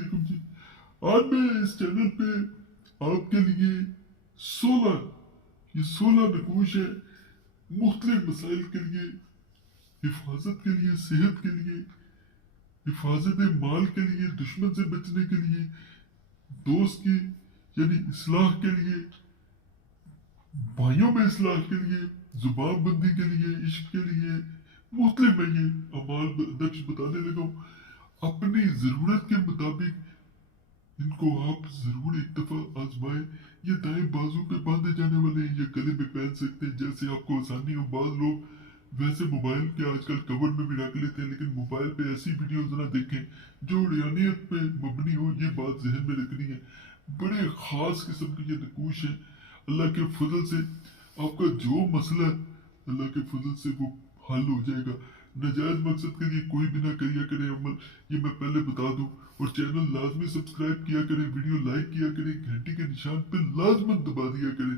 वालेकुम जी। आज मैं इस चैनल पे आपके लिए 16 नकूश है मुख्तलिफ मसाइल के लिए, हिफाजत के लिए, सेहत के लिए, हिफाजत माल के लिए, दुश्मन से बचने के लिए, दोस्त की यानी इस्लाह के लिए, भाइयों में इस्लाह के लिए, जुबान बंदी के लिए, इश्क के लिए मुख्तलिफ मैं ये अमाल नक्श बताने लगा हूँ। अपनी ज़रूरत के मुताबिक इनको आप ज़रूर एक दफ़ा आजमाएं। ये दाएं बाजू पे बांधे जाने वाले हैं, ये गले में पहन सकते हैं जैसे आपको आसानी हो। बाद लोग वैसे मोबाइल के आजकल कवर में भी रख लेते हैं, लेकिन मोबाइल पे ऐसी वीडियोस ना देखें जो रियानियत पे मबनी हो, ये बात जहन में रखनी है। बड़े ख़ास किस्म के ये नकूश हैं। अल्लाह के फजल से आपका जो मसला है अल्लाह के फजल से वो हल हो जाएगा। नाजायज मकसद के लिए कोई भी ना करिया करे अमल, ये मैं पहले बता दूं। और चैनल लाजमी सब्सक्राइब किया करें, वीडियो लाइक किया करें, घंटी के निशान पे लाजमन दबा दिया करें।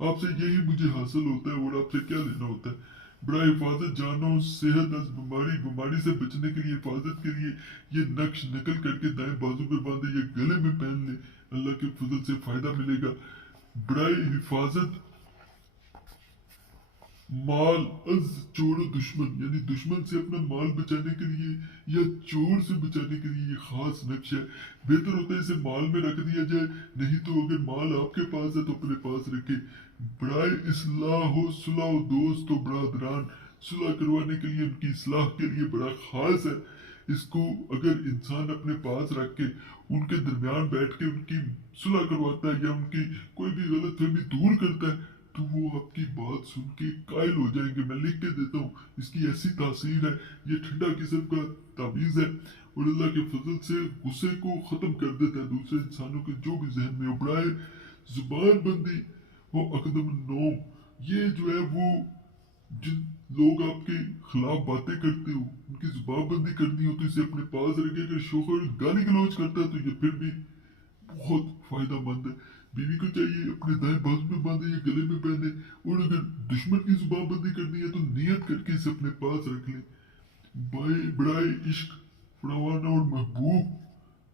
आपसे यही मुझे हासिल होता है और आपसे क्या लेना होता है। बड़ा हिफाजत जानो, सेहत अज बीमारी से बचने के लिए, हिफाजत के लिए ये नक्श नकल करके दाएं बाजू पे बांधे, ये गले में पहन ले, अल्लाह के फजल से फायदा मिलेगा। बड़ा हिफाजत माल अज चोर दुश्मन, यानी दुश्मन से अपना माल बचाने के लिए या चोर से बचाने के लिए ये खास नक्श है। बेहतर होता है इसे माल में रख दिया जाए, नहीं तो अगर माल आपके पास है तो अपने पास रखे। बड़ाए इस्लाह हो, सुलह दोस्त हो, बरादरान सुलह करवाने के लिए, उनकी इस्लाह के लिए बड़ा खास है। इसको अगर इंसान अपने पास रख के उनके दरमियान बैठ के उनकी सुलह करवाता है या उनकी कोई भी गलतफहमी दूर करता है तो वो आपकी बात सुन के कायल हो जाएंगे। मैं लिख के देता हूँ, इसकी ऐसी तासीर है। ये ठंडा किस्म का तावीज़ है और अल्लाह के फजल से गुस्से को ख़त्म कर देता है दूसरे इंसानों के जो भी जहन में उबड़ाए। जुबान बंदी वो अकदम नोम, ये जो है वो जिन लोग आपके खिलाफ बातें करते हो उनकी जुबान बंदी करनी हो तो इसे अपने पास रखे। अगर शोहर गाली गलौज करता है तो ये फिर भी बहुत फायदा मंद है। बीवी को चाहिए अपने दाएं बाजू में बांधे या गले में पहने, और अगर दुश्मन की जुबान बंदी करनी है तो नियत करके इसे अपने पास रख ले। बड़ाए इश्क फड़वाना और महबूब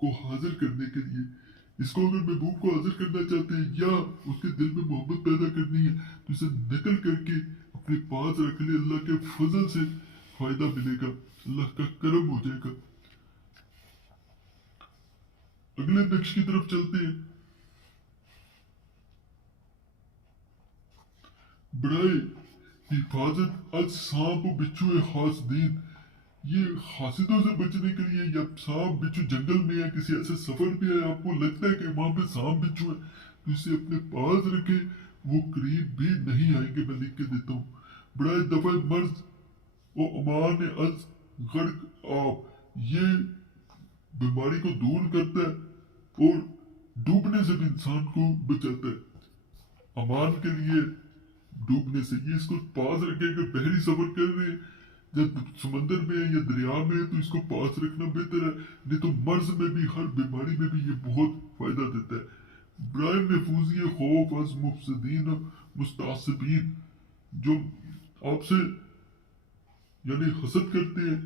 को हाजिर करने के लिए, इसको अगर महबूब को हाजिर करना चाहते हैं या उसके दिल में मोहब्बत पैदा करनी है तो इसे नकल करके अपने पास रख ले। अल्लाह के फजल से फायदा मिलेगा, अल्लाह का करम हो जाएगा। अगले नक्श की तरफ चलते हैं। बड़ाए हिफाजत आज सांप बिच्छू खास दीन, ये हासिदों से बचने के लिए, या सांप बिच्छू जंगल में है, किसी ऐसे सफर पे है, आपको लगता है कि वहां पे सांप बिच्छू है तो इसे अपने पास रखे, वो करीब भी नहीं आएंगे। मैं लिख के देता हूँ। बड़ाए दफा मर्ज वो अमान अज गर्क आप, ये बीमारी को दूर करता है और डूबने से भी इंसान को बचाता है। अमान के लिए डूबने से, ये इसको पास रखे। अगर बहरी सफर कर रहे हैं जब समंदर में या दरिया में तो इसको पास रखना बेहतर है, नहीं तो मर्ज में भी, हर बीमारी में भी ये बहुत फायदा देता है। बराए महफूजी खौफ अज मुफसदीन मुस्तासिबीन, जो आपसे यानी हसद करते हैं,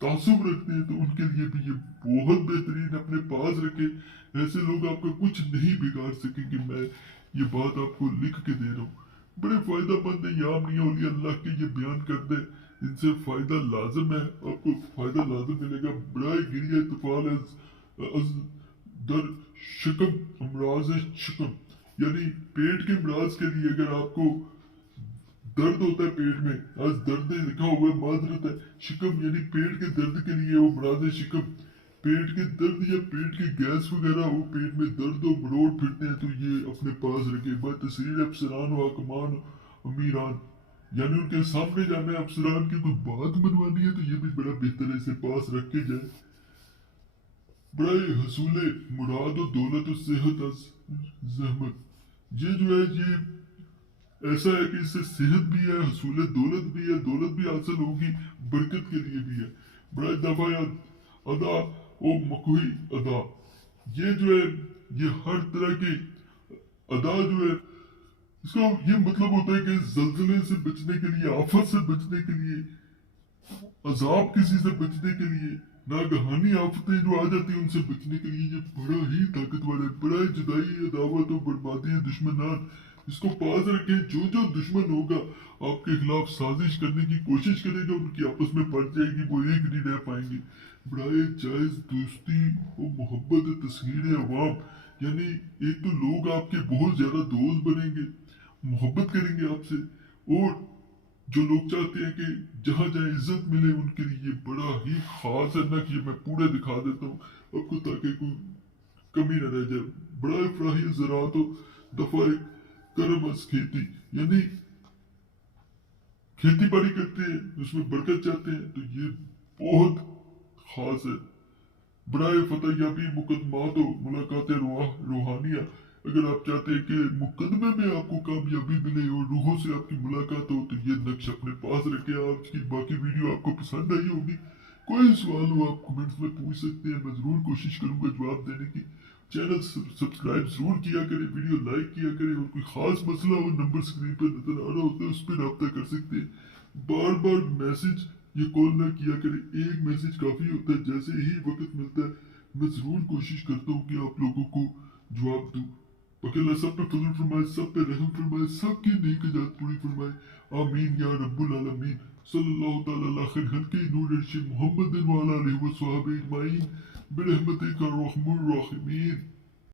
तासुब रखते हैं, तो उनके लिए भी ये बहुत बेहतरीन, अपने पास रखे। ऐसे लोग आपका कुछ नहीं बिगाड़ सकेंगे। मैं ये बात आपको लिख के दे रहा हूँ। बड़े फायदा मंद है। या नहीं औलिया अल्लाह के ये बयान कर दे, इनसे फायदा लाजम है, आपको फायदा लाजम मिलेगा। बड़ाई गिरिया तफाल अज दर शिकम अमराज शिकम, यानी पेट के अमराज के लिए अगर आपको दर्द होता है पेट में, आज दर्द लिखा हुआ है, माजरत है, शिकम यानी पेट के दर्द के लिए वो अमराज शिकम, पेट के दर्द या पेट की गैस वगैरह हो, पेट में दर्द हो, मरोड़ फिरते हैं तो ये अपने पास रखे। तस्रीर अफसरान व अकमान अमीरान, यानी उनके सामने जाना है, अफसरान की कोई बात मनवानी है तो ये भी बड़ा बेहतर है, इसे पास रख के जाए। बड़े हसूले मुराद और दौलत और सेहत जहमत, ये जो है ये ऐसा है कि इससे सेहत भी है, हसूले दौलत भी है, दौलत भी हासिल होगी, बरकत के लिए भी है। बड़ा दफा अदा ओ मकुही अदा, ये जो है ये हर तरह की अदा जो है इसका ये मतलब होता है कि जल्जले से बचने के लिए, आफत से बचने के लिए, अजाब किसी से बचने के लिए, नागहानी आफतें जो आ जाती हैं उनसे बचने के लिए ये बड़ा ही ताकतवर है। बड़ा ही जुदाई, अदावत और बर्बादी है दुश्मनान, इसको पास रखें। जो जो दुश्मन होगा आपके खिलाफ साजिश करने की कोशिश करेगा, उनकी आपस में पड़ जाएगी, वो एक नहीं रह पाएंगे। बड़ाए जायज दोस्ती और मोहब्बत तस्वीर अवाम, यानी एक तो लोग आपके बहुत ज्यादा दोस्त बनेंगे, मोहब्बत करेंगे आपसे, और जो लोग चाहते हैं कि जहाँ जहाँ इज्जत मिले उनके लिए ये बड़ा ही खास है। ना कि ये मैं पूरे दिखा देता हूँ आपको ताकि कोई कमी न रह जाए। बड़ा फराही ज़राअत दफा करम अस खेती, यानी खेती बाड़ी करते हैं उसमें बरकत चाहते हैं, तो ये बहुत खास है। बड़ाए फतह याबी मुकदमात हो मुलाकात रूहानिया, अगर आप चाहते हैं कि मुकदमे में आपको कामयाबी मिले और रूहों से आपकी मुलाकात हो, तो ये नक्श अपने पास रखे। आज की बाकी वीडियो आपको पसंद आई होगी। कोई सवाल हो आप कमेंट्स में पूछ सकते हैं, मैं ज़रूर कोशिश करूंगा जवाब देने की। चैनल सब्सक्राइब जरूर किया करें, वीडियो लाइक किया करें, और कोई खास मसला हो नंबर स्क्रीन पर नजर आ रहा होता है उस पर रब्ता कर सकते हैं। बार बार मैसेज ये कॉल ना किया करें, एक मैसेज काफ़ी होता है। जैसे ही वक्त मिलता है मैं ज़रूर कोशिश करता हूँ कि आप लोगों को जवाब दूँ। बाकी अल्लाह सब पे फजल फरमाए, सब पे रहम फरमाए, सबकी नेक हजात पूरी फरमाए। आमीन या रब्बुल आलमीन। सल्लल्लाहु तआला अला खैर खल्क़ि नूर अर्श मुहम्मद व अला आलिहि व सहाबिहि अजमाइन बिरहमतिका अर्हमुर राहिमीन।